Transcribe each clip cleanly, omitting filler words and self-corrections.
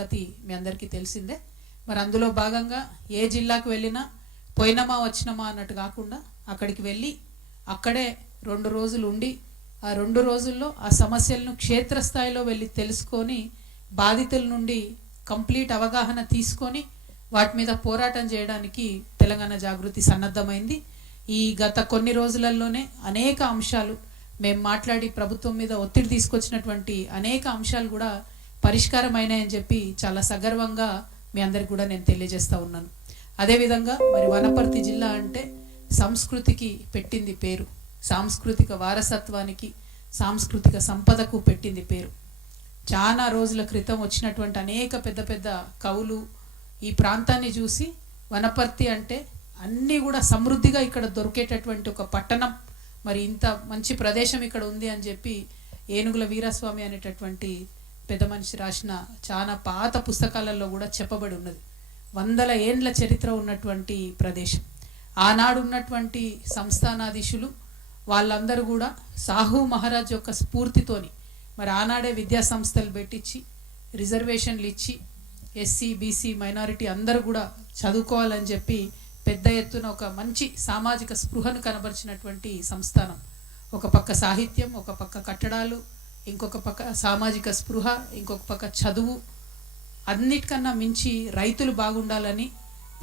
గతి మీ అందరికీ తెలిసిందే. మరి అందులో భాగంగా ఏ జిల్లాకు వెళ్ళినా పోయినమా వచ్చినమా అన్నట్టు కాకుండా అక్కడికి వెళ్ళి అక్కడే 2 రోజులు ఉండి ఆ 2 రోజుల్లో ఆ సమస్యలను క్షేత్రస్థాయిలో వెళ్ళి తెలుసుకొని బాధితుల నుండి కంప్లీట్ అవగాహన తీసుకొని వాటి మీద పోరాటం చేయడానికి తెలంగాణ జాగృతి సన్నద్ధమైంది. ఈ గత కొన్ని రోజులలోనే అనేక అంశాలు మేము మాట్లాడి ప్రభుత్వం మీద ఒత్తిడి తీసుకొచ్చినటువంటి అనేక అంశాలు కూడా పరిష్కారమైనాయని చెప్పి చాలా సగర్వంగా మీ అందరికి కూడా నేను తెలియజేస్తూ ఉన్నాను. అదేవిధంగా మరి వనపర్తి జిల్లా అంటే సంస్కృతికి పెట్టింది పేరు, సాంస్కృతిక వారసత్వానికి సాంస్కృతిక సంపదకు పెట్టింది పేరు. చాలా రోజుల క్రితం వచ్చినటువంటి అనేక పెద్ద పెద్ద కవులు ఈ ప్రాంతాన్ని చూసి వనపర్తి అంటే అన్నీ కూడా సమృద్ధిగా ఇక్కడ దొరికేటటువంటి ఒక పట్టణం, మరి ఇంత మంచి ప్రదేశం ఇక్కడ ఉంది అని చెప్పి ఏనుగుల వీరస్వామి అనేటటువంటి పెద్ద మనిషి రాసిన చాలా పాత పుస్తకాలలో కూడా చెప్పబడి ఉన్నది. 100 ఏండ్ల చరిత్ర ఉన్నటువంటి ప్రదేశం. ఆనాడు ఉన్నటువంటి సంస్థానాధీశులు వాళ్ళందరూ కూడా సాహు మహారాజ్ యొక్క స్ఫూర్తితోని మరి ఆనాడే విద్యా సంస్థలు పెట్టించి రిజర్వేషన్లు ఇచ్చి ఎస్సీ బీసీ మైనారిటీ అందరూ కూడా చదువుకోవాలని చెప్పి పెద్ద ఎత్తున ఒక మంచి సామాజిక స్పృహను కనబరిచినటువంటి సంస్థానం. ఒక పక్క సాహిత్యం, ఒక పక్క కట్టడాలు, ఇంకొక పక్క సామాజిక స్పృహ, ఇంకొక పక్క చదువు, అన్నిటికన్నా మించి రైతులు బాగుండాలని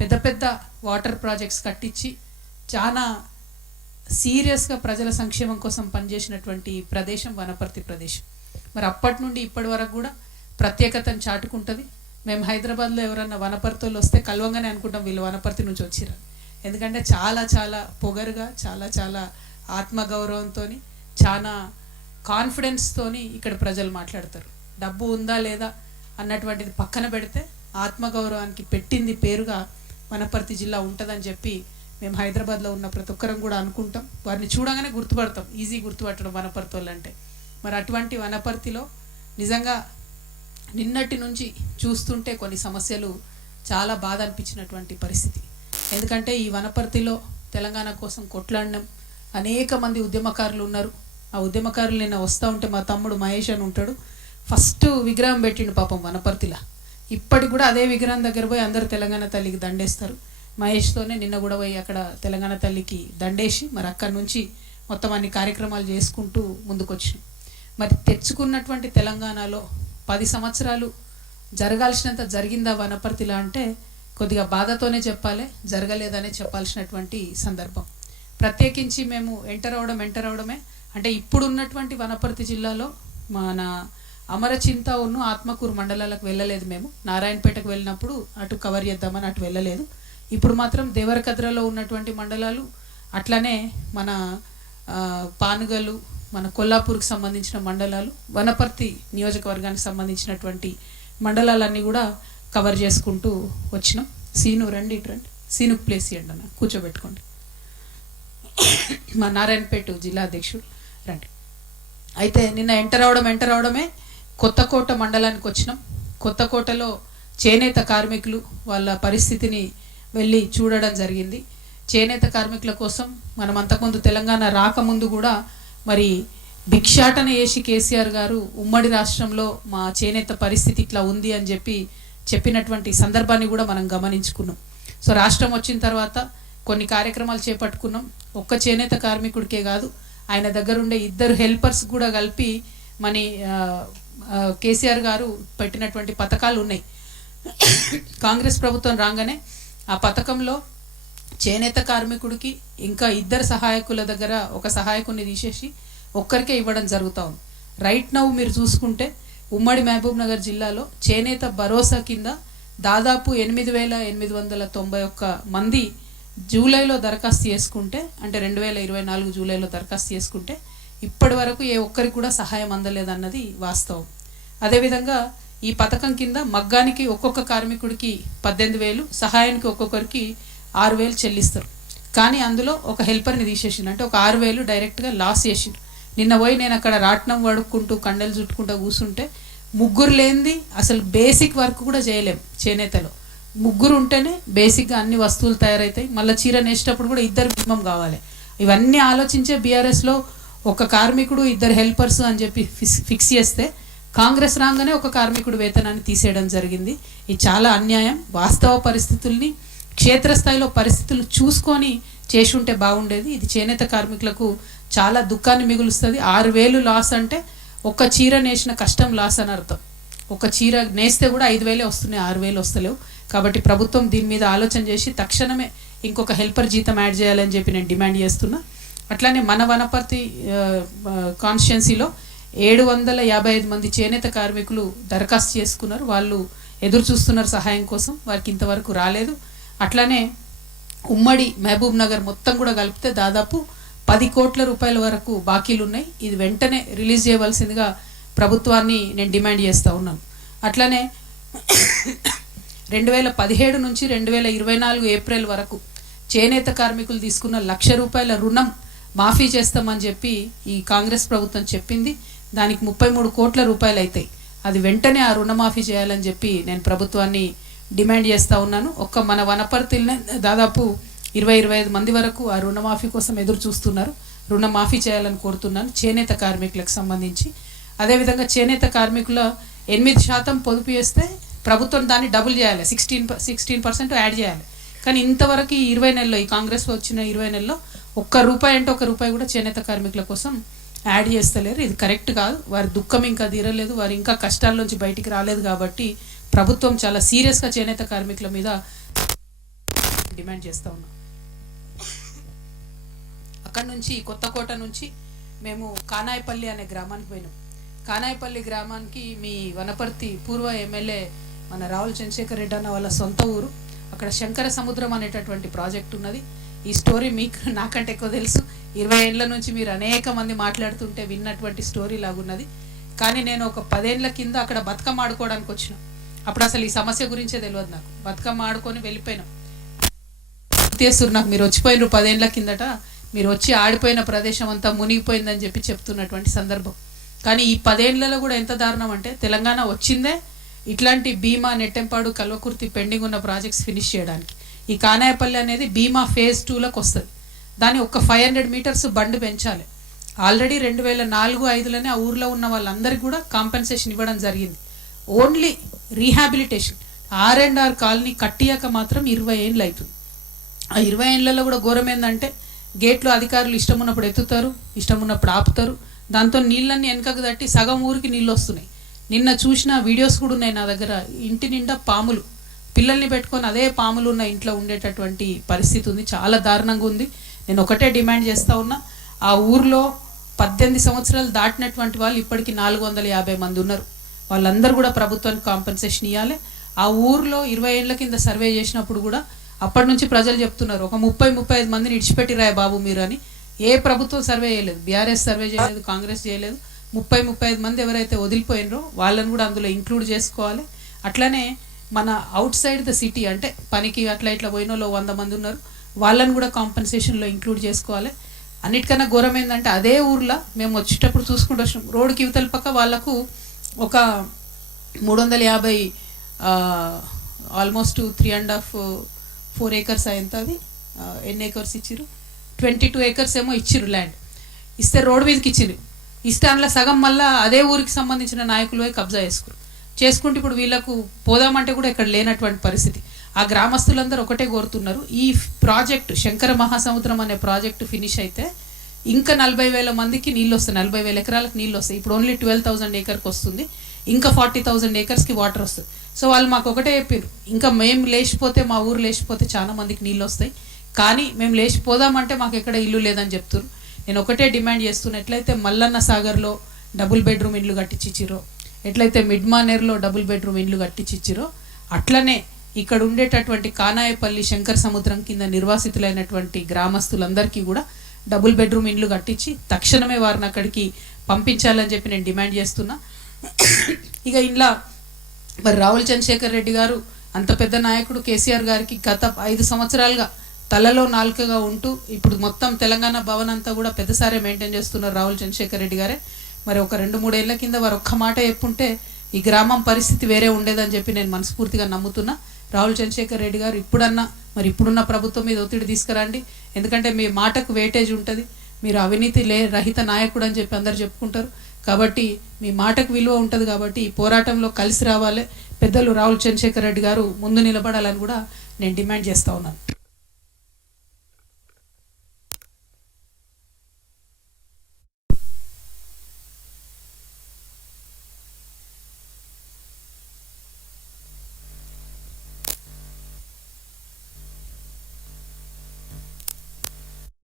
పెద్ద పెద్ద వాటర్ ప్రాజెక్ట్స్ కట్టించి చాలా సీరియస్గా ప్రజల సంక్షేమం కోసం పనిచేసినటువంటి ప్రదేశం వనపర్తి ప్రదేశం. మరి అప్పటి నుండి ఇప్పటి వరకు కూడా ప్రత్యేకతను చాటుకుంటుంది. మేము హైదరాబాద్లో ఎవరన్నా వనపర్తిలో వస్తే కలవంగానే అనుకుంటాం వీళ్ళు వనపర్తి నుంచి వచ్చిరా. ఎందుకంటే చాలా చాలా పొగరుగా, చాలా చాలా ఆత్మగౌరవంతో, చాలా కాన్ఫిడెన్స్తోని ఇక్కడ ప్రజలు మాట్లాడతారు. డబ్బు ఉందా లేదా అన్నటువంటిది పక్కన పెడితే ఆత్మగౌరవానికి పెట్టింది పేరుగా వనపర్తి జిల్లా ఉంటుందని చెప్పి మేము హైదరాబాద్లో ఉన్న ప్రతి ఒక్కరం కూడా అనుకుంటాం. వారిని చూడగానే గుర్తుపడతాం, ఈజీ గుర్తుపట్టడం వనపర్తి వాళ్ళు అంటే. మరి అటువంటి వనపర్తిలో నిజంగా నిన్నటి నుంచి చూస్తుంటే కొన్ని సమస్యలు చాలా బాధ అనిపించినటువంటి పరిస్థితి. ఎందుకంటే ఈ వనపర్తిలో తెలంగాణ కోసం కొట్లాడినాం, అనేక మంది ఉద్యమకారులు ఉన్నారు. ఆ ఉద్యమకారులు నిన్న వస్తూ ఉంటే మా తమ్ముడు మహేష్ అని ఉంటాడు, ఫస్ట్ విగ్రహం పెట్టిండు పాపం వనపర్తిలా. ఇప్పటికి కూడా అదే విగ్రహం దగ్గర పోయి అందరూ తెలంగాణ తల్లికి దండేస్తారు. మహేష్తోనే నిన్న కూడా పోయి అక్కడ తెలంగాణ తల్లికి దండేసి మరి అక్కడి నుంచి మొత్తం అన్ని కార్యక్రమాలు చేసుకుంటూ ముందుకొచ్చినాం. మరి తెచ్చుకున్నటువంటి తెలంగాణలో 10 సంవత్సరాలు జరగాల్సినంత జరిగిందా వనపర్తిలా అంటే కొద్దిగా బాధతోనే చెప్పాలి, జరగలేదనే చెప్పాల్సినటువంటి సందర్భం. ప్రత్యేకించి మేము ఎంటర్ అవడమే అంటే ఇప్పుడు ఉన్నటువంటి వనపర్తి జిల్లాలో మన అమరచింతను ఆత్మకూరు మండలాలకు వెళ్ళలేదు. మేము నారాయణపేటకు వెళ్ళినప్పుడు అటు కవర్ చేద్దామని అటు వెళ్ళలేదు. ఇప్పుడు మాత్రం దేవరకద్రలో ఉన్నటువంటి మండలాలు, అట్లనే మన పానుగలు, మన కొల్లాపూర్కి సంబంధించిన మండలాలు, వనపర్తి నియోజకవర్గానికి సంబంధించినటువంటి మండలాలన్నీ కూడా కవర్ చేసుకుంటూ వచ్చినాం. సీను రండి, ఇట్రండి, సీనుకు ప్లేస్ ఇవ్వండి అన్న, కూర్చోబెట్టుకోండి. మా నారాయణపేట జిల్లా అధ్యక్షుడు రండి. అయితే నిన్న ఎంటర్ అవడమే కొత్తకోట మండలానికి వచ్చినాం. కొత్తకోటలో చేనేత కార్మికులు వాళ్ళ పరిస్థితిని వెళ్ళి చూడడం జరిగింది. చేనేత కార్మికుల కోసం మనం అంతకుముందు తెలంగాణ రాకముందు కూడా మరి భిక్షాటన చేసి కేసీఆర్ గారు ఉమ్మడి రాష్ట్రంలో మా చేనేత పరిస్థితి ఇట్లా ఉంది అని చెప్పినటువంటి సందర్భాన్ని కూడా మనం గమనించుకున్నాం. సో రాష్ట్రం వచ్చిన తర్వాత కొన్ని కార్యక్రమాలు చేపట్టుకున్నాం. ఒక్క చేనేత కార్మికుడికే కాదు, ఆయన దగ్గర ఉండే 2 హెల్పర్స్ కూడా కలిపి మన కేసీఆర్ గారు పెట్టినటువంటి పథకాలు ఉన్నాయి. కాంగ్రెస్ ప్రభుత్వం రాగానే ఆ పథకంలో చేనేత కార్మికుడికి ఇంకా 2 సహాయకుల దగ్గర ఒక సహాయకుడిని తీసేసి ఒక్కరికే ఇవ్వడం జరుగుతూ ఉంది. రైట్ నౌ మీరు చూసుకుంటే ఉమ్మడి మహబూబ్ నగర్ జిల్లాలో చేనేత భరోసా కింద దాదాపు 8,891 మంది జూలైలో దరఖాస్తు చేసుకుంటే, అంటే 2024 జూలైలో దరఖాస్తు చేసుకుంటే ఇప్పటి వరకు ఏ ఒక్కరికి కూడా సహాయం అందలేదన్నది వాస్తవం. అదేవిధంగా ఈ పథకం కింద మగ్గానికి ఒక్కొక్క కార్మికుడికి 18,000, సహాయానికి ఒక్కొక్కరికి 6,000 చెల్లిస్తారు. కానీ అందులో ఒక హెల్పర్ని తీసేసిండు, అంటే ఒక 6,000 డైరెక్ట్గా లాస్ చేసిండు. నిన్న పోయి నేను అక్కడ రాట్నం వడుక్కుంటూ కండలు చుట్టుకుంటూ కూర్చుంటే 3 లేనిది అసలు బేసిక్ వర్క్ కూడా చేయలేం. చేనేతలో 3 ఉంటేనే బేసిక్గా అన్ని వస్తువులు తయారవుతాయి. మళ్ళీ చీర నేసేటప్పుడు కూడా 2 మినిమం కావాలి. ఇవన్నీ ఆలోచించే బీఆర్ఎస్లో ఒక కార్మికుడు 2 హెల్పర్స్ అని చెప్పి ఫిక్స్ చేస్తే కాంగ్రెస్ రాగానే ఒక కార్మికుడు వేతనాన్ని తీసేయడం జరిగింది. ఇది చాలా అన్యాయం. వాస్తవ పరిస్థితుల్ని, క్షేత్రస్థాయిలో పరిస్థితులు చూసుకొని చేసుంటే బాగుండేది. ఇది చేనేత కార్మికులకు చాలా దుఃఖాన్ని మిగులుస్తుంది. 6,000 లాస్ అంటే ఒక చీర నేసిన కష్టం లాస్ అని అర్థం. ఒక చీర నేస్తే కూడా 5,000 వస్తున్నాయి, 6,000 వస్తలేవు. కాబట్టి ప్రభుత్వం దీని మీద ఆలోచన చేసి తక్షణమే ఇంకొక హెల్పర్ జీతం యాడ్ చేయాలని చెప్పి నేను డిమాండ్ చేస్తున్నా. అట్లానే మన వనపర్తి కాన్స్టిట్యున్సీలో 755 మంది చేనేత కార్మికులు దరఖాస్తు చేసుకున్నారు. వాళ్ళు ఎదురు చూస్తున్నారు సహాయం కోసం, వారికి ఇంతవరకు రాలేదు. అట్లానే ఉమ్మడి మహబూబ్ నగర్ మొత్తం కూడా కలిపితే దాదాపు 10 కోట్ల రూపాయల వరకు బాకీలు ఉన్నాయి. ఇది వెంటనే రిలీజ్ చేయవలసిందిగా ప్రభుత్వాన్ని నేను డిమాండ్ చేస్తూ ఉన్నాను. అట్లానే 2017 నుంచి 2024 ఏప్రిల్ వరకు చేనేత కార్మికులు తీసుకున్న ₹1,00,000 రుణం మాఫీ చేస్తామని చెప్పి ఈ కాంగ్రెస్ ప్రభుత్వం చెప్పింది. దానికి 33 కోట్ల రూపాయలు అవుతాయి. అది వెంటనే ఆ రుణమాఫీ చేయాలని చెప్పి నేను ప్రభుత్వాన్ని డిమాండ్ చేస్తూ ఉన్నాను. ఒక్క మన వనపర్తిలోనే దాదాపు 20-25 మంది వరకు ఆ రుణమాఫీ కోసం ఎదురు చూస్తున్నారు. రుణమాఫీ చేయాలని కోరుతున్నాను చేనేత కార్మికులకు సంబంధించి. అదేవిధంగా చేనేత కార్మికుల 8% పొదుపు చేస్తే ప్రభుత్వం దాన్ని డబుల్ చేయాలి, 16% యాడ్ చేయాలి. కానీ ఇంతవరకు ఈ 20 నెలల్లో, ఈ కాంగ్రెస్ వచ్చిన 20 నెలల్లో ₹1 అంటే ₹1 కూడా చేనేత కార్మికుల కోసం యాడ్ చేస్తలేరు. ఇది కరెక్ట్ కాదు. వారి దుఃఖం ఇంకా తీరలేదు, వారు ఇంకా కష్టాల నుంచి బయటికి రాలేదు. కాబట్టి ప్రభుత్వం చాలా సీరియస్గా చేనేత కార్మికుల మీద డిమాండ్ చేస్తూ ఉన్నాం. అక్కడ నుంచి కొత్తకోట నుంచి మేము కానాయపల్లి అనే గ్రామానికి పోయినాం. కానాయపల్లి గ్రామానికి మీ వనపర్తి పూర్వ ఎమ్మెల్యే మన రావుల చంద్రశేఖర్ రెడ్డి అన్న వాళ్ళ సొంత ఊరు. అక్కడ శంకర సముద్రం అనేటటువంటి ప్రాజెక్ట్ ఉన్నది. ఈ స్టోరీ మీకు నాకంటే ఎక్కువ తెలుసు. 20 ఏళ్ల నుంచి మీరు అనేక మంది మాట్లాడుతుంటే విన్నటువంటి స్టోరీ లాగున్నది. కానీ నేను ఒక 10 ఏళ్ల కింద అక్కడ బతుకమ్మ ఆడుకోవడానికి వచ్చిన. అప్పుడు అసలు ఈ సమస్య గురించే తెలియదు నాకు. బతుకమ్మ ఆడుకొని వెళ్ళిపోయినాం. చేస్తారు నాకు, మీరు వచ్చిపోయినారు 10 ఏళ్ల కిందట, మీరు వచ్చి ఆడిపోయిన ప్రదేశం అంతా మునిగిపోయిందని చెప్పి చెప్తున్నటువంటి సందర్భం. కానీ ఈ 10 ఏళ్లలో కూడా ఎంత దారుణం అంటే, తెలంగాణ వచ్చిందే ఇట్లాంటి భీమా, నెట్టెంపాడు, కల్వకుర్తి పెండింగ్ ఉన్న ప్రాజెక్ట్స్ ఫినిష్ చేయడానికి. ఈ కానాయపల్లి అనేది భీమా ఫేజ్ 2లోకి వస్తుంది. దాన్ని ఒక 500 మీటర్స్ బండ్ పెంచాలి. ఆల్రెడీ 2004-05లోనే ఆ ఊర్లో ఉన్న వాళ్ళందరికీ కూడా కాంపెన్సేషన్ ఇవ్వడం జరిగింది. ఓన్లీ రీహాబిలిటేషన్ R&R కాలనీ కట్టియాక మాత్రం 20 ఏళ్ళు అవుతుంది. ఆ 20 ఏళ్లలో కూడా ఘోరం ఏంటంటే, గేట్లు అధికారులు ఇష్టం ఉన్నప్పుడు ఎత్తుతారు, ఇష్టం ఉన్నప్పుడు ఆపుతారు. దాంతో నీళ్ళన్నీ వెనకకు తట్టి సగం ఊరికి నీళ్ళు వస్తున్నాయి. నిన్న చూసిన వీడియోస్ కూడా ఉన్నాయి నా దగ్గర. ఇంటి నిండా పాములు, పిల్లల్ని పెట్టుకొని అదే పాములు ఉన్న ఇంట్లో ఉండేటటువంటి పరిస్థితి ఉంది. చాలా దారుణంగా ఉంది. నేను ఒకటే డిమాండ్ చేస్తూ ఉన్నా, ఆ ఊర్లో 18 సంవత్సరాలు దాటినటువంటి వాళ్ళు ఇప్పటికీ 450 మంది ఉన్నారు. వాళ్ళందరూ కూడా ప్రభుత్వానికి కాంపెన్సేషన్ ఇవ్వాలి. ఆ ఊర్లో 20 ఏళ్ల కింద సర్వే చేసినప్పుడు కూడా అప్పటి నుంచి ప్రజలు చెప్తున్నారు, ఒక 30-35 మందిని ఇడిచిపెట్టి రాయ బాబు మీరు అని. ఏ ప్రభుత్వం సర్వే చేయలేదు, బీఆర్ఎస్ సర్వే చేయలేదు, కాంగ్రెస్ చేయలేదు. 30-35 మంది ఎవరైతే వదిలిపోయినరో వాళ్ళని కూడా అందులో ఇంక్లూడ్ చేసుకోవాలి. అట్లనే మన అవుట్ సైడ్ ద సిటీ, అంటే పనికి అట్లా ఇట్లా పోయిన వాళ్ళు 100 మంది ఉన్నారు, వాళ్ళని కూడా కాంపెన్సేషన్లో ఇంక్లూడ్ చేసుకోవాలి. అన్నిటికన్నా ఘోరం ఏంటంటే, అదే ఊర్లో మేము వచ్చేటప్పుడు చూసుకుంటూ వచ్చినాం, రోడ్డుకి ఇవతల పక్క వాళ్ళకు ఒక 350 ఆల్మోస్ట్ 3.5-4 ఏకర్స్ అయింది. అది ఎన్ని ఏకర్స్ ఇచ్చిరు? 22 ఏకర్స్ ఏమో ఇచ్చిరు ల్యాండ్. ఇస్తే రోడ్ మీదకి ఇచ్చిరు. ఇస్తే అందులో సగం మళ్ళీ అదే ఊరికి సంబంధించిన నాయకులు పోయి కబ్జా చేసుకుంటూ ఇప్పుడు వీళ్ళకు పోదామంటే కూడా ఇక్కడ లేనటువంటి పరిస్థితి. ఆ గ్రామస్తులందరూ ఒకటే కోరుతున్నారు, ఈ ప్రాజెక్టు శంకర మహాసముద్రం అనే ప్రాజెక్టు ఫినిష్ అయితే ఇంకా 40,000 మందికి నీళ్ళు వస్తాయి, 40,000 ఎకరాలకు నీళ్ళు వస్తాయి. ఇప్పుడు ఓన్లీ 12,000 ఏకర్కి వస్తుంది, ఇంకా 40,000 ఏకర్స్కి వాటర్ వస్తుంది. సో వాళ్ళు మాకు ఒకటే చెప్పారు, ఇంకా మేము లేచిపోతే, మా ఊరు లేచిపోతే చాలా మందికి నీళ్ళు వస్తాయి, కానీ మేము లేచిపోదామంటే మాకు ఎక్కడ ఇల్లు లేదని చెప్తారు. నేను ఒకటే డిమాండ్ చేస్తున్నా, ఎట్లయితే మల్లన్న సాగర్లో డబుల్ బెడ్రూమ్ ఇండ్లు కట్టించిచ్చిరో, ఎట్లయితే మిడ్మానేర్లో డబుల్ బెడ్రూమ్ ఇండ్లు కట్టించిచ్చిరో, అట్లనే ఇక్కడ ఉండేటటువంటి కానాయపల్లి శంకర సముద్రం కింద నిర్వాసితులైనటువంటి గ్రామస్తులందరికీ కూడా డబుల్ బెడ్రూమ్ ఇండ్లు కట్టించి తక్షణమే వారిని అక్కడికి పంపించాలని చెప్పి నేను డిమాండ్ చేస్తున్నా. ఇక ఇంట్లో మరి రావుల చంద్రశేఖర్ రెడ్డి గారు అంత పెద్ద నాయకుడు, కేసీఆర్ గారికి గత 5 సంవత్సరాలుగా తలలో నాలుకగా ఉంటూ ఇప్పుడు మొత్తం తెలంగాణ భవన్ అంతా కూడా పెద్దసారే మెయింటైన్ చేస్తున్నారు రావుల చంద్రశేఖర్ రెడ్డి గారే. మరి ఒక 2-3 ఏళ్ల కింద వారు ఒక్క మాట చెప్పుంటే ఈ గ్రామం పరిస్థితి వేరే ఉండేదని చెప్పి నేను మనస్ఫూర్తిగా నమ్ముతున్నా. రావుల చంద్రశేఖర్ రెడ్డి గారు ఇప్పుడన్నా మరి ఇప్పుడున్న ప్రభుత్వం మీద ఒత్తిడి తీసుకురండి, ఎందుకంటే మీ మాటకు వేటేజ్ ఉంటుంది. మీరు అవినీతి రహిత నాయకుడు అని చెప్పి అందరు చెప్పుకుంటారు, కాబట్టి మీ మాటకు విలువ ఉంటుంది కాబట్టి ఈ పోరాటంలో కలిసి రావాలి. పెద్దలు రావుల చంద్రశేఖర్ రెడ్డి గారు ముందు నిలబడాలని కూడా నేను డిమాండ్ చేస్తూ ఉన్నాను.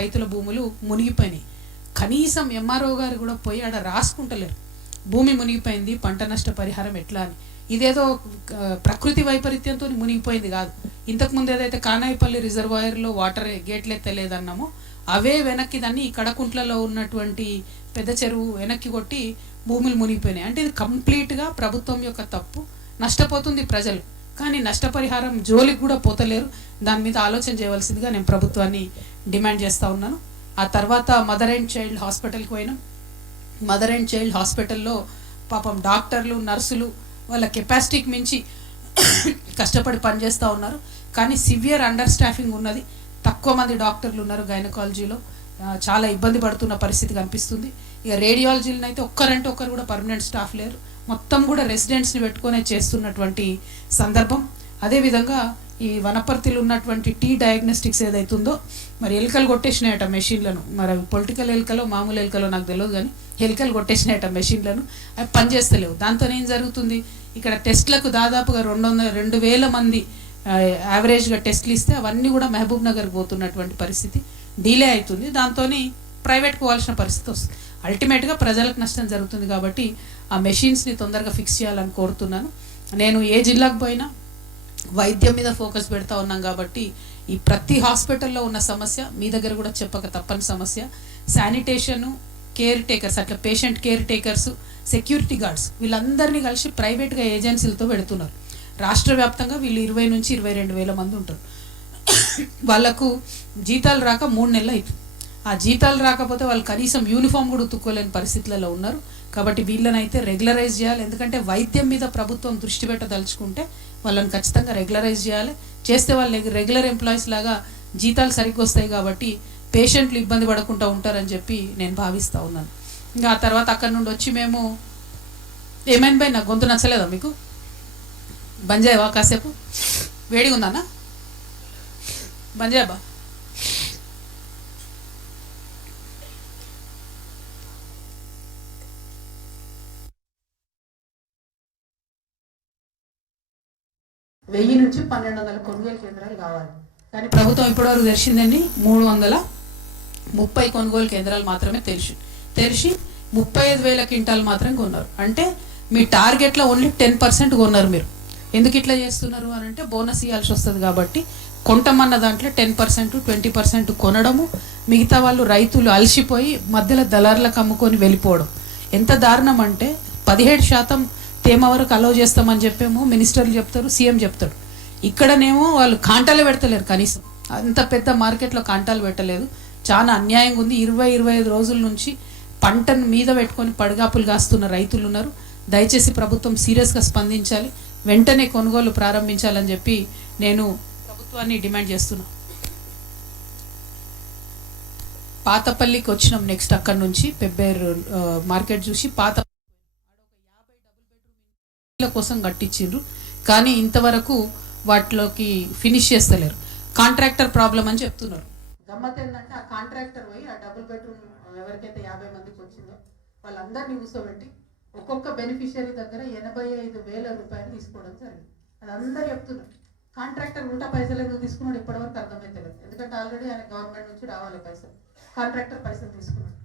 రైతుల భూములు మునిగిపోయినాయి. కనీసం ఎంఆర్ఓ గారు కూడా పోయి ఆడ రాసుకుంటలేరు భూమి మునిగిపోయింది, పంట నష్ట పరిహారం ఎట్లా అని. ఇదేదో ప్రకృతి వైపరీత్యంతో మునిగిపోయింది కాదు. ఇంతకుముందు ఏదైతే కానాయిపల్లి రిజర్వాయర్లో వాటర్ గేట్లు ఎత్తలేదన్నామో అవే వెనక్కి దాన్ని ఈ కడకుంట్లలో ఉన్నటువంటి పెద్ద చెరువు వెనక్కి కొట్టి భూములు మునిగిపోయినాయి. అంటే ఇది కంప్లీట్గా ప్రభుత్వం యొక్క తప్పు. నష్టపోతుంది ప్రజలు, కానీ నష్టపరిహారం జోలికి కూడా పోతలేరు. దాని మీద ఆలోచన చేయవలసిందిగా నేను ప్రభుత్వాన్ని డిమాండ్ చేస్తూ ఉన్నాను. ఆ తర్వాత మదర్ అండ్ చైల్డ్ హాస్పిటల్కి పోయినాం. మదర్ అండ్ చైల్డ్ హాస్పిటల్లో పాపం డాక్టర్లు, నర్సులు వాళ్ళ కెపాసిటీకి మించి కష్టపడి పనిచేస్తూ ఉన్నారు. కానీ సివియర్ అండర్ స్టాఫింగ్ ఉన్నది. తక్కువ మంది డాక్టర్లు ఉన్నారు. గైనకాలజీలో చాలా ఇబ్బంది పడుతున్న పరిస్థితి కనిపిస్తుంది. ఇక రేడియాలజీలను అయితే ఒక్కరంటే ఒక్కరు కూడా పర్మనెంట్ స్టాఫ్ లేరు. మొత్తం కూడా రెసిడెంట్స్ని పెట్టుకునే చేస్తున్నటువంటి సందర్భం. అదేవిధంగా ఈ వనపర్తిలో ఉన్నటువంటి టీ డయాగ్నోస్టిక్స్ ఏదైతుందో మరి ఎలుకలు కొట్టేసినాయట మెషిన్లను. మరి అవి పొలిటికల్ ఎలుకలో మామూలు ఎలుకలో నాకు తెలియదు, కానీ ఎలుకలు కొట్టేసినాయట మెషిన్లను. అవి పనిచేస్తలేవు. దాంతో ఏం జరుగుతుంది, ఇక్కడ టెస్ట్లకు దాదాపుగా 2,000 మంది యావరేజ్గా టెస్ట్లు ఇస్తే అవన్నీ కూడా మహబూబ్ నగర్కి పోతున్నటువంటి పరిస్థితి. డిలే అవుతుంది. దాంతో ప్రైవేట్కి పోవాల్సిన పరిస్థితి వస్తుంది. అల్టిమేట్గా ప్రజలకు నష్టం జరుగుతుంది. కాబట్టి ఆ మెషిన్స్ని తొందరగా ఫిక్స్ చేయాలని కోరుతున్నాను. నేను ఏ జిల్లాకు పోయినా వైద్యం మీద ఫోకస్ పెడతా ఉన్నాం. కాబట్టి ఈ ప్రతి హాస్పిటల్లో ఉన్న సమస్య మీ దగ్గర కూడా చెప్పక తప్పని సమస్య. శానిటేషను, కేర్ టేకర్స్, అట్లా patient care takers, security guards వీళ్ళందరినీ కలిసి ప్రైవేట్గా ఏజెన్సీలతో పెడుతున్నారు. రాష్ట్ర వ్యాప్తంగా వీళ్ళు 20 నుంచి 22,000 మంది ఉంటారు. వాళ్ళకు జీతాలు రాక 3 నెలలు అవుతుంది. ఆ జీతాలు రాకపోతే వాళ్ళు కనీసం యూనిఫామ్ కూడా ఉతుక్కోలేని పరిస్థితులలో ఉన్నారు. కాబట్టి వీళ్ళనైతే రెగ్యులరైజ్ చేయాలి. ఎందుకంటే వైద్యం మీద ప్రభుత్వం దృష్టి పెట్టదలుచుకుంటే వాళ్ళని ఖచ్చితంగా రెగ్యులరైజ్ చేయాలి. చేస్తే వాళ్ళు రెగ్యులర్ ఎంప్లాయీస్ లాగా జీతాలు సరిగ్గా వస్తాయి. కాబట్టి పేషెంట్లు ఇబ్బంది పడకుండా ఉంటారని చెప్పి నేను భావిస్తూ ఉన్నాను. ఇంకా ఆ తర్వాత అక్కడి నుండి వచ్చి మేము ఏమైనా పోయి నాకు గొంతు నచ్చలేదా మీకు? బంజాయవా కాసేపు? వేడిగా ఉందన్నా? బంజాయబా? వెయ్యి నుంచి 1,200 కొనుగోలు కేంద్రాలు కావాలి. కానీ ప్రభుత్వం ఇప్పటివరకు తెరిచిందండి 330 కొనుగోలు కేంద్రాలు మాత్రమే తెరిచి 35,000 క్వింటాలు మాత్రమే కొన్నారు. అంటే మీ టార్గెట్లో ఓన్లీ 10% కొన్నారు. మీరు ఎందుకు ఇట్లా చేస్తున్నారు అని అంటే బోనస్ ఇవ్వాల్సి వస్తుంది కాబట్టి కొంటమన్న దాంట్లో 10%, 20% కొనడము, మిగతా వాళ్ళు రైతులు అలసిపోయి మధ్యలో దళారులకు అమ్ముకొని వెళ్ళిపోవడం. ఎంత దారుణం అంటే 17% తేమ వరకు అలౌ చేస్తామని చెప్పేమో మినిస్టర్లు చెప్తారు, సీఎం చెప్తాడు. ఇక్కడనేమో వాళ్ళు కాంటాలు పెడతలేరు. కనీసం అంత పెద్ద మార్కెట్లో కాంటాలు పెట్టలేదు. చాలా అన్యాయంగా ఉంది. 20-25 రోజుల నుంచి పంటను మీద పెట్టుకొని పడిగాపులు కాస్తున్న రైతులు ఉన్నారు. దయచేసి ప్రభుత్వం సీరియస్గా స్పందించాలి, వెంటనే కొనుగోలు ప్రారంభించాలని చెప్పి నేను ప్రభుత్వాన్ని డిమాండ్ చేస్తున్నా. పాతపల్లికి వచ్చినాం. నెక్స్ట్ అక్కడ నుంచి పెబ్బేరు మార్కెట్ చూసి కోసం కట్టించిండ్రు. కానీ ఇంతవరకు వాటిలోకి ఫినిష్ చేస్తలేరు. కాంట్రాక్టర్ ప్రాబ్లం అని చెప్తున్నారు. గమ్మత్ ఏంటంటే ఆ కాంట్రాక్టర్ పోయి ఆ డబుల్ బెడ్రూమ్ ఎవరికైతే 50 మందికి వచ్చిందో వాళ్ళందరినీ కూర్చోబెట్టి ఒక్కొక్క బెనిఫిషియరీ దగ్గర 85,000 రూపాయలు తీసుకోవడం జరిగింది. అది అందరూ చెప్తున్నారు. కాంట్రాక్టర్ ఉల్టా పైసలు ఎందుకు తీసుకున్నాడు ఇప్పటివరకు అర్థమైతే లేదు. ఎందుకంటే ఆల్రెడీ ఆయన గవర్నమెంట్ నుంచి రావాలి పైసలు. కాంట్రాక్టర్ పైసలు తీసుకున్నాడు.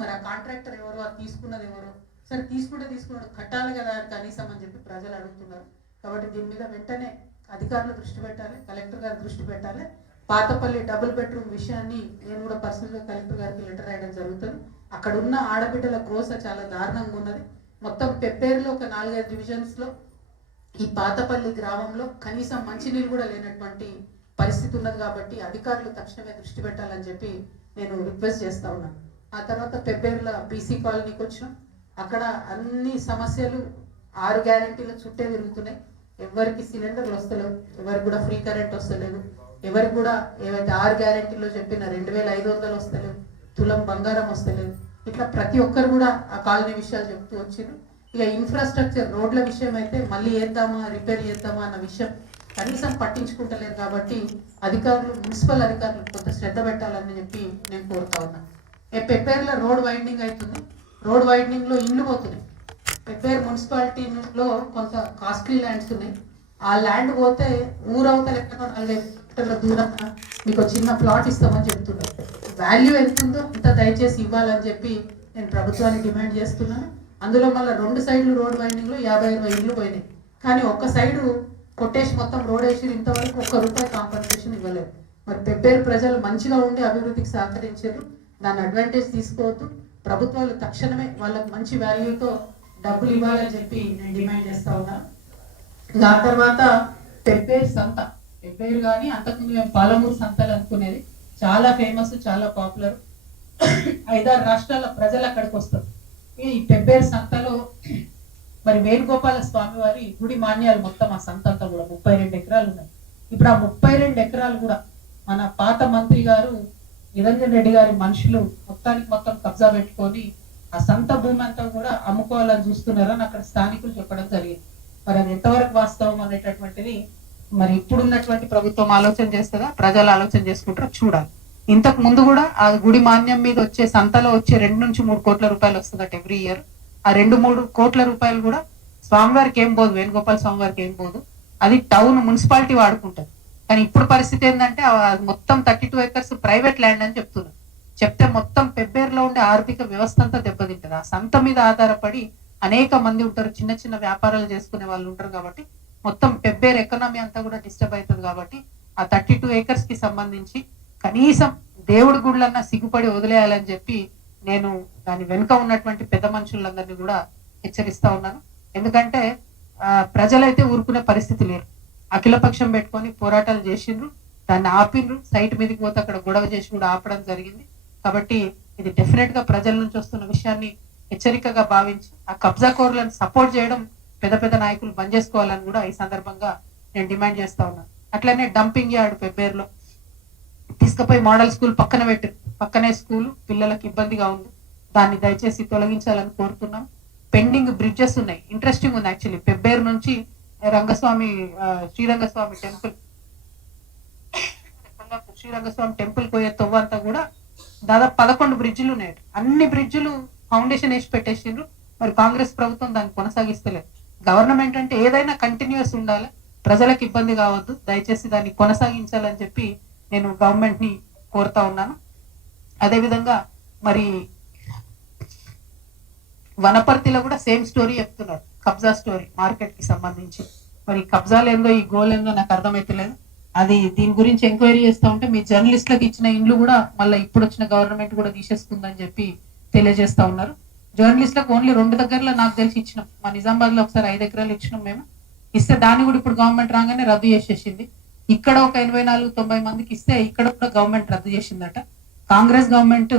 మరి ఆ కాంట్రాక్టర్ ఎవరు, అది తీసుకున్నది ఎవరు? సరే తీసుకున్నాడు, కట్టాలి కదా కనీసం అని చెప్పి ప్రజలు అడుగుతున్నారు. కాబట్టి దీని మీద వెంటనే అధికారులు దృష్టి పెట్టాలి, కలెక్టర్ గారు దృష్టి పెట్టాలి. పాతపల్లి డబుల్ బెడ్రూమ్ విషయాన్ని నేను కూడా పర్సనల్గా కలెక్టర్ గారికి లెటర్ రాయడం జరుగుతుంది. అక్కడ ఉన్న ఆడబిడ్డల గ్రోస చాలా దారుణంగా ఉన్నది. మొత్తం పెబ్బేరులో ఒక 4-5 డివిజన్స్లో ఈ పాతపల్లి గ్రామంలో కనీసం మంచినీళ్ళు కూడా లేనటువంటి పరిస్థితి ఉన్నది. కాబట్టి అధికారులు తక్షణమే దృష్టి పెట్టాలని చెప్పి నేను రిక్వెస్ట్ చేస్తా ఉన్నాను. ఆ తర్వాత పెబ్బేరుల బీసీ కాలనీకి వచ్చినాం. అక్కడ అన్ని సమస్యలు 6 గ్యారెంటీల చుట్టే తిరుగుతున్నాయి. ఎవరికి సిలిండర్లు వస్తలేవు, ఎవరికి కూడా ఫ్రీ కరెంట్ వస్తలేదు, ఎవరికి కూడా ఏవైతే 6 గ్యారెంటీలో చెప్పిన 2,500 వస్తలేవు, తులం బంగారం వస్తలేదు. ఇట్లా ప్రతి ఒక్కరు కూడా ఆ కాలనీ విషయాలు చెప్తూ వచ్చారు. ఇక ఇన్ఫ్రాస్ట్రక్చర్ రోడ్ల విషయం అయితే మళ్ళీ చేద్దామా రిపేర్ చేద్దామా అన్న విషయం కనీసం పట్టించుకుంటలేరు. కాబట్టి అధికారులు, మున్సిపల్ అధికారులు కొంత శ్రద్ధ పెట్టాలని చెప్పి నేను కోరుతా ఉన్నాను. పెప్పేరులో రోడ్ వైండింగ్ అవుతుంది, రోడ్ వైండింగ్లో ఇండ్లు పోతున్నాయి. పెప్పేరు మున్సిపాలిటీలో కొంత కాస్ట్లీ ల్యాండ్స్ ఉన్నాయి. ఆ ల్యాండ్ పోతే ఊరవతల ఎక్కడో 4 కిలోమీటర్ల దూరం మీకు చిన్న ప్లాట్ ఇస్తామని చెప్తున్నారు. వాల్యూ ఎంత ఉందో ఇంత దయచేసి ఇవ్వాలని చెప్పి నేను ప్రభుత్వాన్ని డిమాండ్ చేస్తున్నాను. అందులో మళ్ళీ 2 సైడ్లు రోడ్ వైండింగ్లో 50-60 ఇండ్లు పోయినాయి. కానీ ఒక్క సైడు కొట్టేసి మొత్తం రోడ్ వేసి ఇంతవరకు ₹1 కాంపన్సేషన్ ఇవ్వలేదు. మరి పెప్పేరు ప్రజలు మంచిగా ఉండి అభివృద్ధికి సహకరించారు. దాన్ని అడ్వాంటేజ్ తీసుకోవద్దు. ప్రభుత్వాలు తక్షణమే వాళ్ళకి మంచి వాల్యూతో డబ్బులు ఇవ్వాలని చెప్పి నేను డిమాండ్ చేస్తా ఉన్నాను. ఆ తర్వాత పెప్పేరు సంత, పెప్పేరు కానీ అంతకుముందు మేము పాలమూరు సంతలు అనుకునేది, చాలా ఫేమస్, చాలా పాపులర్. 5-6 రాష్ట్రాల ప్రజలు అక్కడికి వస్తారు. ఈ పెప్పేరు సంతలో మరి వేణుగోపాల స్వామి వారి గుడి మాన్యాలు మొత్తం ఆ సంత అంతా కూడా 32 ఎకరాలు ఉన్నాయి. ఇప్పుడు ఆ 32 ఎకరాలు కూడా మన పాత మంత్రి గారు నిరంజన్ రెడ్డి గారి మనుషులు మొత్తానికి మొత్తం కబ్జా పెట్టుకొని ఆ సంత భూమి అంతా కూడా అమ్ముకోవాలని చూస్తున్నారని అక్కడ స్థానికులు చెప్పడం జరిగింది. మరి అది ఎంతవరకు వాస్తవం అనేటటువంటిది మరి ఇప్పుడున్నటువంటి ప్రభుత్వం ఆలోచన చేస్తుందా, ప్రజలు ఆలోచన చేసుకుంటారో చూడాలి. ఇంతకు ముందు కూడా ఆ గుడి మాన్యం మీద వచ్చే సంతలో వచ్చే 2 నుంచి 3 కోట్ల రూపాయలు వస్తుందట ఎవ్రీ ఇయర్. ఆ 2-3 కోట్ల రూపాయలు కూడా స్వామివారికి ఏం పోదు, వేణుగోపాల స్వామివారికి ఏం పోదు, అది టౌన్ మున్సిపాలిటీ వాడుకుంటది. కానీ ఇప్పుడు పరిస్థితి ఏంటంటే మొత్తం 32 ఎకర్స్ ప్రైవేట్ ల్యాండ్ అని చెప్తున్నారు. చెప్తే మొత్తం పెబ్బేరులో ఉండే ఆర్థిక వ్యవస్థ అంతా దెబ్బతింటది. ఆ సంత మీద ఆధారపడి అనేక మంది ఉంటారు, చిన్న చిన్న వ్యాపారాలు చేసుకునే వాళ్ళు ఉంటారు. కాబట్టి మొత్తం పెబ్బేరు ఎకనామీ అంతా కూడా డిస్టర్బ్ అవుతుంది. కాబట్టి ఆ 32 ఏకర్స్ కి సంబంధించి కనీసం దేవుడి గుళ్ళన్నా సిగ్గుపడి వదిలేయాలని చెప్పి నేను దాని వెనుక ఉన్నటువంటి పెద్ద మనుషులందరినీ కూడా హెచ్చరిస్తా ఉన్నాను. ఎందుకంటే ప్రజలైతే ఊరుకునే పరిస్థితి లేరు. అఖిలపక్షం పెట్టుకొని పోరాటాలు చేసిండ్రు, దాన్ని ఆపిండ్రు, సైట్ మీదకి పోతే అక్కడ గొడవ చేసి కూడా ఆపడం జరిగింది. కాబట్టి ఇది డెఫినెట్ గా ప్రజల నుంచి వస్తున్న విషయాన్ని హెచ్చరికగా భావించి ఆ కబ్జా కోర్లను సపోర్ట్ చేయడం పెద్ద పెద్ద నాయకులు బంద్ చేసుకోవాలని కూడా ఈ సందర్భంగా నేను డిమాండ్ చేస్తా ఉన్నాను. అట్లనే డంపింగ్ యార్డ్ పెబ్బేరులో తీసుకుపోయి మోడల్ స్కూల్ పక్కన పెట్టారు. పక్కనే స్కూల్, పిల్లలకు ఇబ్బందిగా ఉంది. దాన్ని దయచేసి తొలగించాలని కోరుతున్నాం. పెండింగ్ బ్రిడ్జెస్ ఉన్నాయి. ఇంట్రెస్టింగ్ ఉంది యాక్చువల్లీ. పెబ్బేరు నుంచి శ్రీరంగస్వామి టెంపుల్ పోయే తొవ్వంతా కూడా దాదాపు 11 బ్రిడ్జిలు ఉన్నాయి. అన్ని బ్రిడ్జిలు ఫౌండేషన్ వేసి పెట్టేసిండ్రు. మరి కాంగ్రెస్ ప్రభుత్వం దాన్ని కొనసాగిస్తలేదు. గవర్నమెంట్ అంటే ఏదైనా కంటిన్యూస్ ఉండాలి, ప్రజలకు ఇబ్బంది కావద్దు. దయచేసి దాన్ని కొనసాగించాలని చెప్పి నేను గవర్నమెంట్ ని కోరుతా ఉన్నాను. అదేవిధంగా మరి వనపర్తిలో కూడా సేమ్ స్టోరీ చెప్తున్నారు, కబ్జా స్టోరీ మార్కెట్ కి సంబంధించి. మరి కబ్జాలు ఏందో ఈ గోల్ ఏందో నాకు అర్థమైతలేదు. అది దీని గురించి ఎంక్వైరీ చేస్తా ఉంటే మీ జర్నలిస్టులకు ఇచ్చిన ఇండ్లు కూడా మళ్ళీ ఇప్పుడు వచ్చిన గవర్నమెంట్ కూడా తీసేసుకుందని చెప్పి తెలియజేస్తా ఉన్నారు. జర్నలిస్టులకు ఓన్లీ 2 దగ్గరలో నాకు తెలిసి ఇచ్చినాం. మా నిజామాబాద్ లో ఒకసారి 5 ఎకరాలు ఇచ్చినాం మేము. ఇస్తే దాన్ని కూడా ఇప్పుడు గవర్నమెంట్ రాగానే రద్దు చేసేసింది. ఇక్కడ ఒక 84-90 మందికి ఇస్తే ఇక్కడ కూడా గవర్నమెంట్ రద్దు చేసిందట. కాంగ్రెస్ గవర్నమెంట్